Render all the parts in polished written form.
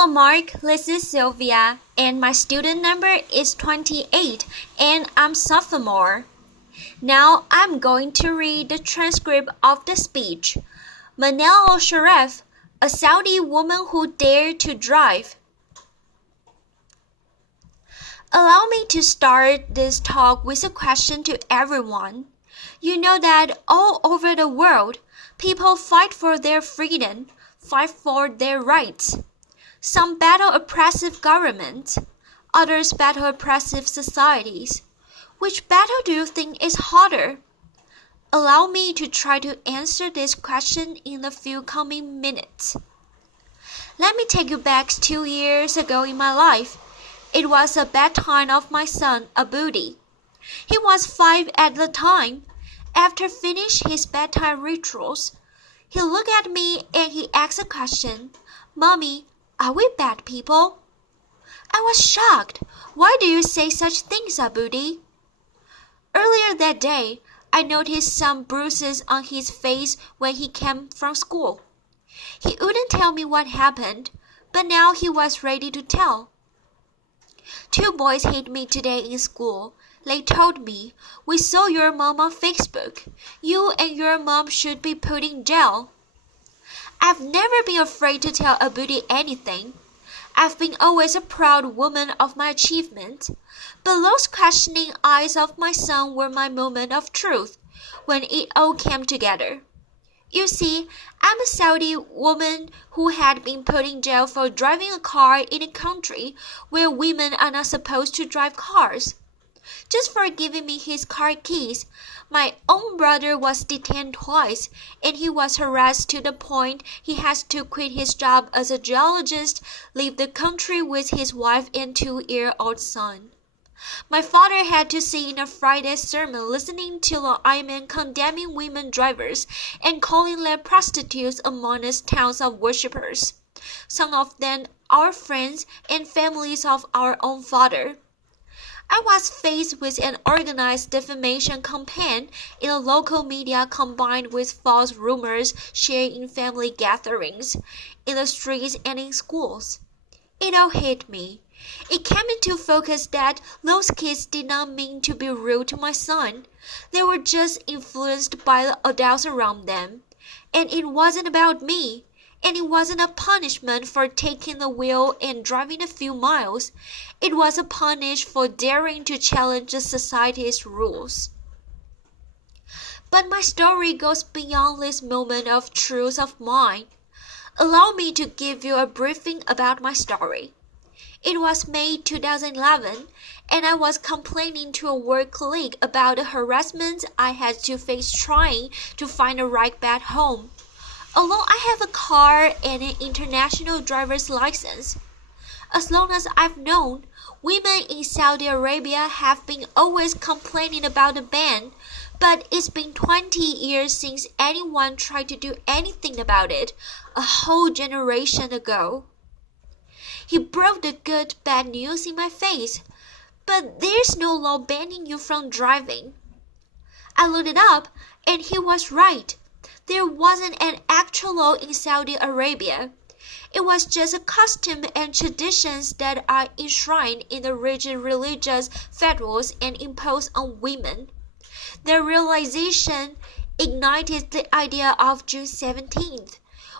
Hello Mark, this is Sylvia, and my student number is 28, and I'm sophomore. Now I'm going to read the transcript of the speech. Manal al-Sharif, a Saudi woman who dared to drive. Allow me to start this talk with a question to everyone. You know that all over the world, people fight for their freedom, fight for their rights. Some battle oppressive governments, others battle oppressive societies. Which battle do you think is harder? Allow me to try to answer this question in the few coming minutes. Let me take you back 2 years ago in my life. It was a bedtime of my son, Abudi. He was 5 at the time. After finishing his bedtime rituals, he looked at me and he asked a question. Mommy, are we bad people? I was shocked. Why do you say such things, Abudi? Earlier that day, I noticed some bruises on his face when he came from school. He wouldn't tell me what happened, but now he was ready to tell. 2 boys hit me today in school. They told me, "We saw your mom on Facebook. You and your mom should be put in jail." I've never been afraid to tell Abudi anything. I've been always a proud woman of my achievement. But those questioning eyes of my son were my moment of truth, when it all came together. You see, I'm a Saudi woman who had been put in jail for driving a car in a country where women are not supposed to drive cars. Just for giving me his car keys, my own brother was detained twice, and he was harassed to the point he has to quit his job as a geologist, leave the country with his wife and 2-year-old son. My father had to sit in a Friday sermon listening to the imam condemning women drivers and calling them prostitutes among us towns of worshippers, some of them our friends and families of our own father. I was faced with an organized defamation campaign in the local media combined with false rumors shared in family gatherings, in the streets and in schools. It all hit me. It came into focus that those kids did not mean to be rude to my son. They were just influenced by the adults around them. And it wasn't about me. And it wasn't a punishment for taking the wheel and driving a few miles. It was a punish for daring to challenge the society's rules. But my story goes beyond this moment of truth of mine. Allow me to give you a briefing about my story. It was May 2011, and I was complaining to a work colleague about the harassment I had to face trying to find a ride back home. Although I have a car and an international driver's license, as long as I've known, women in Saudi Arabia have been always complaining about the ban, but it's been 20 years since anyone tried to do anything about it, a whole generation ago. He broke the good bad news in my face, but there's no law banning you from driving. I looked it up, and he was right. There wasn't an actual law in Saudi Arabia. It was just a custom and traditions that are enshrined in the rigid religious fatwas and imposed on women. Their realization ignited the idea of June 17th,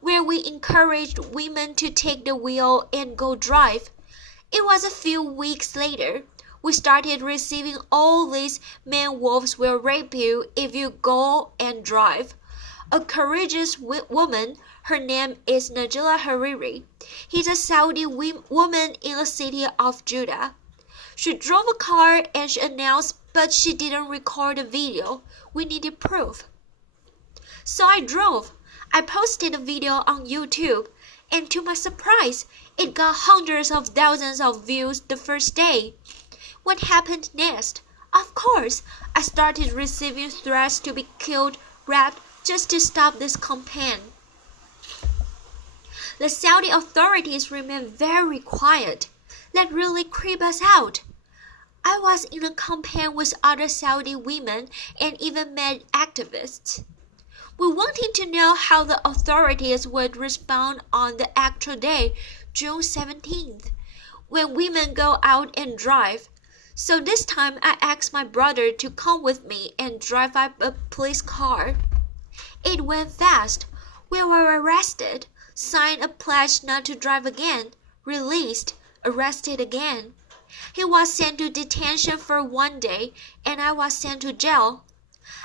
where we encouraged women to take the wheel and go drive. It was a few weeks later. We started receiving all these "men wolves will rape you if you go and drive." A courageous woman, her name is Najila Hariri. She's a Saudi woman in the city of Jeddah. She drove a car and she announced, but she didn't record the video. We needed proof. So I drove. I posted a video on YouTube, and to my surprise, it got hundreds of thousands of views the first day. What happened next? Of course, I started receiving threats to be killed, raped, just to stop this campaign. The Saudi authorities remain very quiet. That really creeped us out. I was in a campaign with other Saudi women and even met activists. We wanted to know how the authorities would respond on the actual day, June 17th, when women go out and drive. So this time I asked my brother to come with me and drive up a police car. It went fast. We were arrested, signed a pledge not to drive again, released, arrested again. He was sent to detention for 1 day, and I was sent to jail.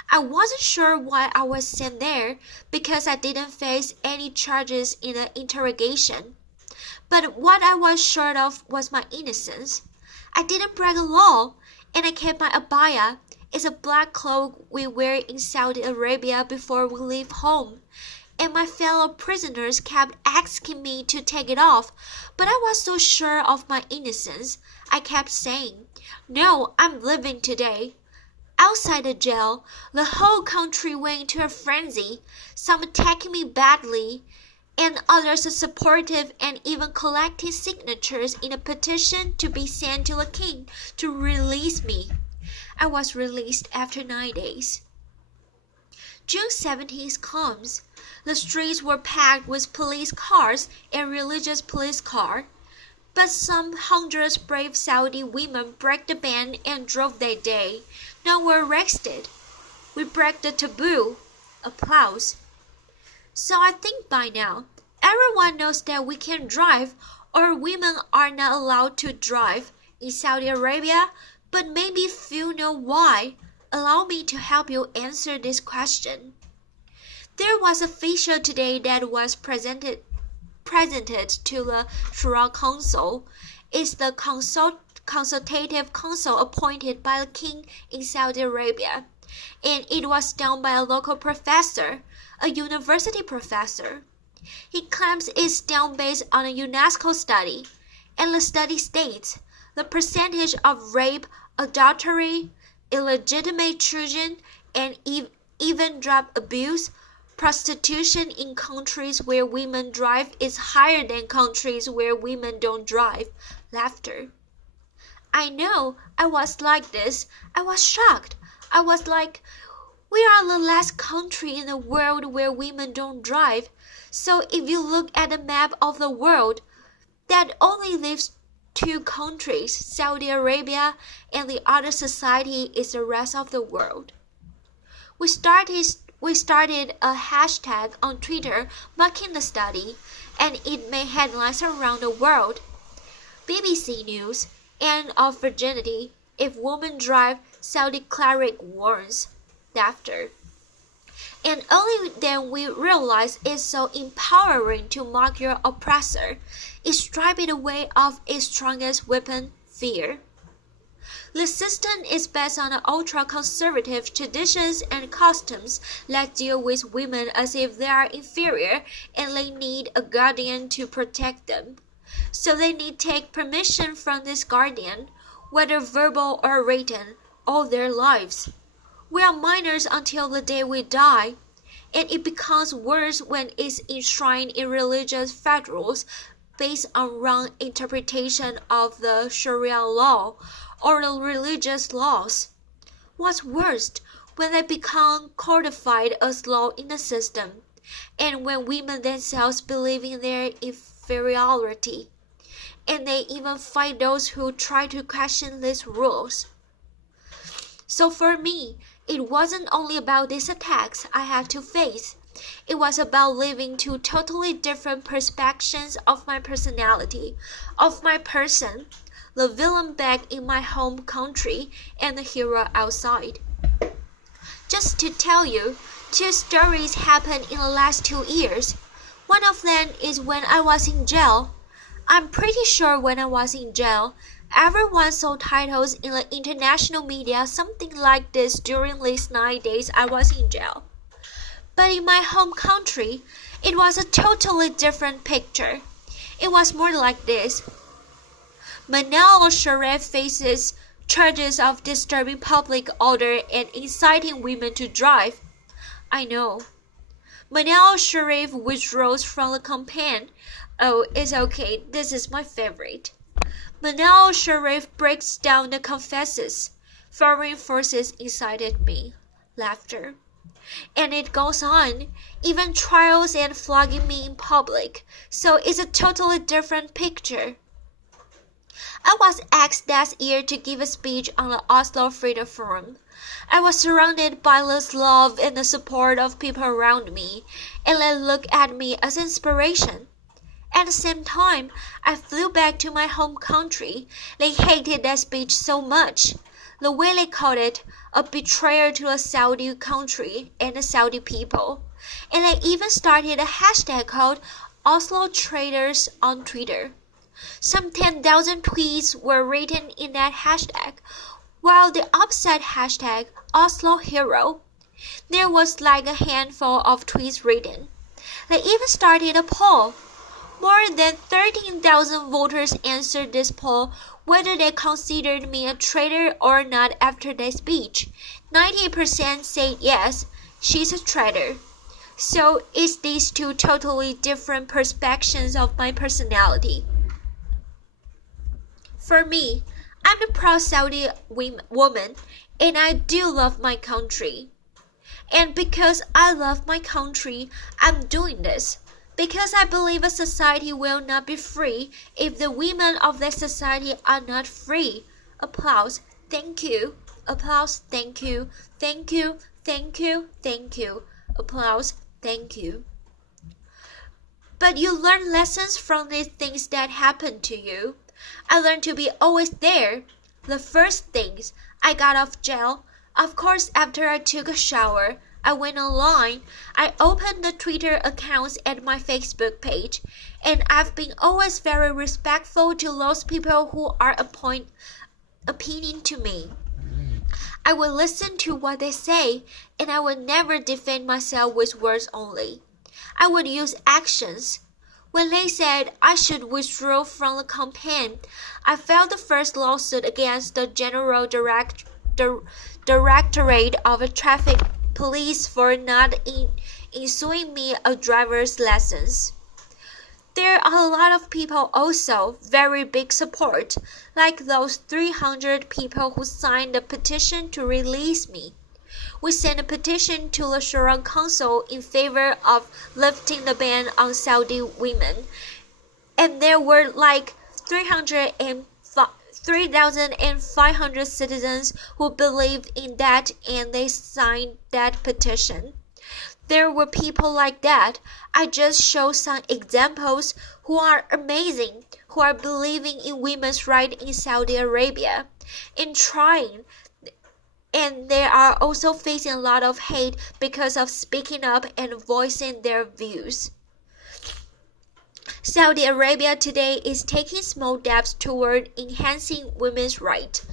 I wasn't sure why I was sent there, because I didn't face any charges in the interrogation. But what I was sure of was my innocence. I didn't break the law, and I kept my abaya. It's a black cloak we wear in Saudi Arabia before we leave home. And my fellow prisoners kept asking me to take it off, but I was so sure of my innocence, I kept saying, "No, I'm leaving today." Outside the jail, the whole country went into a frenzy, some attacking me badly, and others supportive and even collecting signatures in a petition to be sent to the king to release me. I was released after 9 days. June 17th comes. The streets were packed with police cars and religious police cars. But some hundreds brave Saudi women broke the ban and drove their day. None were arrested. We broke the taboo. Applause. So I think by now, everyone knows that we can drive, or women are not allowed to drive in Saudi Arabia, but maybe few know why. Allow me to help you answer this question. There was a feature today that was presented to the Shura Council. It's the consultative council appointed by the king in Saudi Arabia, and it was done by a local professor, a university professor. He claims it's done based on a UNESCO study, and the study states the percentage of rape, adultery, illegitimate children, and even drug abuse, prostitution in countries where women drive is higher than countries where women don't drive. Laughter. I know, I was like this. I was shocked. I was like, we are the last country in the world where women don't drive. So if you look at the map of the world, that only leaves 2 countries, Saudi Arabia, and the other society is the rest of the world. We started a hashtag on Twitter mocking the study, and it made headlines around the world. BBC News, end of virginity, if women drive, Saudi cleric warns. Laughter. And only then we realize it's so empowering to mock your oppressor. It strips it away of its strongest weapon, fear. The system is based on ultra-conservative traditions and customs that deal with women as if they are inferior and they need a guardian to protect them. So they need to take permission from this guardian, whether verbal or written, all their lives. We are minors until the day we die, and it becomes worse when it's enshrined in religious federals based on wrong interpretation of the Sharia law or the religious laws. What's worse, when they become codified as law in the system, and when women themselves believe in their inferiority, and they even fight those who try to question these rules. So for me, it wasn't only about these attacks I had to face. It was about living 2 totally different perspectives of my personality, of my person, the villain back in my home country and the hero outside. Just to tell you, 2 stories happened in the last 2 years. One of them is when I was in jail. I'm pretty sure when I was in jail, everyone saw titles in the international media something like this during these 9 days I was in jail. But in my home country, it was a totally different picture. It was more like this. Manal al-Sharif faces charges of disturbing public order and inciting women to drive. I know. Manal al-Sharif withdraws from the campaign. Oh, it's okay, this is my favorite. Manal al-Sharif breaks down the confesses. Foreign forces incited me. Laughter. And it goes on, even trials and flogging me in public, so it's a totally different picture. I was asked last year to give a speech on the Oslo Freedom Forum. I was surrounded by the love and the support of people around me, and they looked at me as inspiration. At the same time, I flew back to my home country. They hated that speech so much. The way they called it, a betrayal to the Saudi country and the Saudi people. And they even started a hashtag called Oslo Traitors on Twitter. Some 10,000 tweets were written in that hashtag, while the opposite hashtag, Oslo Hero, there was like a handful of tweets written. They even started a poll. More than 13,000 voters answered this poll whether they considered me a traitor or not after that speech. 90% said yes, she's a traitor. So it's these two totally different perspectives of my personality. For me, I'm a proud Saudi woman, and I do love my country. And because I love my country, I'm doing this. Because I believe a society will not be free if the women of that society are not free. Applause. Thank you. Applause. Thank you. Thank you. Thank you. Thank you. Applause. Thank you. But you learn lessons from the things that happen to you. I learned to be always there. The first things, I got off jail. Of course, after I took a shower, I went online. I opened the Twitter accounts and my Facebook page, and I've been always very respectful to those people who are opinion to me. I will listen to what they say, and I will never defend myself with words only. I would use actions. When they said I should withdraw from the campaign, I filed the first lawsuit against the General Directorate of Traffic Police for not issuing me a driver's license. There are a lot of people also, very big support, like those 300 people who signed the petition to release me. We sent a petition to the Shura Council in favor of lifting the ban on Saudi women, and there were like 3,500 citizens who believed in that, and they signed that petition. There were people like that. I just showed some examples who are amazing, who are believing in women's rights in Saudi Arabia, in trying. And they are also facing a lot of hate because of speaking up and voicing their views. Saudi Arabia today is taking small steps toward enhancing women's rights.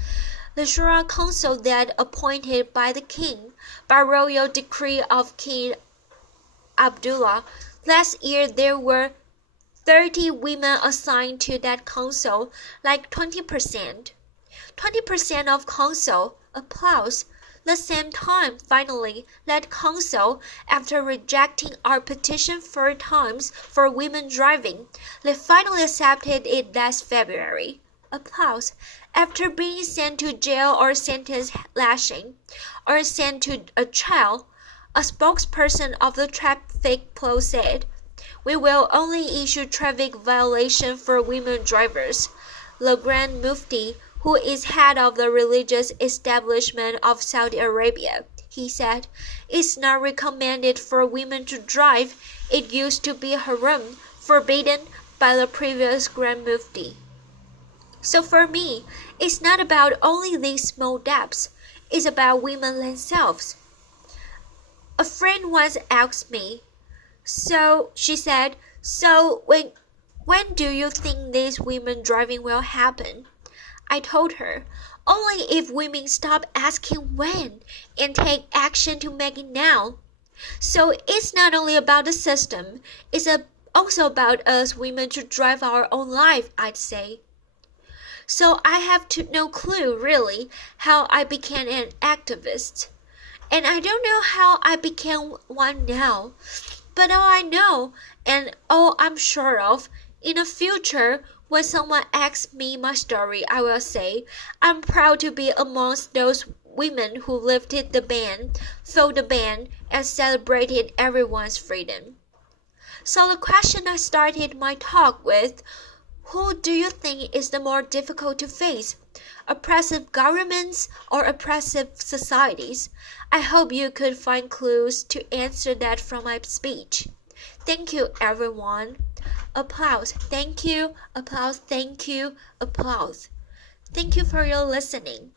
The Shura Council that appointed by the king, by royal decree of King Abdullah, last year there were 30 women assigned to that council, like 20%. 20% of council. Applause. The same time, finally, that council, after rejecting our petition 4 times for women driving, they finally accepted it last February. Applause. After being sent to jail or sentenced lashing, or sent to a trial, a spokesperson of the traffic police said, "We will only issue traffic violation for women drivers." The Grand Mufti, who is head of the religious establishment of Saudi Arabia, he said, "It's not recommended for women to drive. It used to be haram, forbidden by the previous Grand Mufti." So for me, it's not about only these small steps. It's about women themselves. A friend once asked me, she said, "So when do you think this women driving will happen?" I told her, only if women stop asking when and take action to make it now. So it's not only about the system, it's also about us women to drive our own life, I'd say. So I have no clue, really, how I became an activist. And I don't know how I became one now. But all I know, and all I'm sure of, in the future, when someone asks me my story, I will say, I'm proud to be amongst those women who lifted the ban, filled the ban, and celebrated everyone's freedom. So the question I started my talk with, who do you think is the more difficult to face? Oppressive governments or oppressive societies? I hope you could find clues to answer that from my speech. Thank you, everyone. Applause. Thank you. Applause. Thank you. Applause. Thank you for your listening.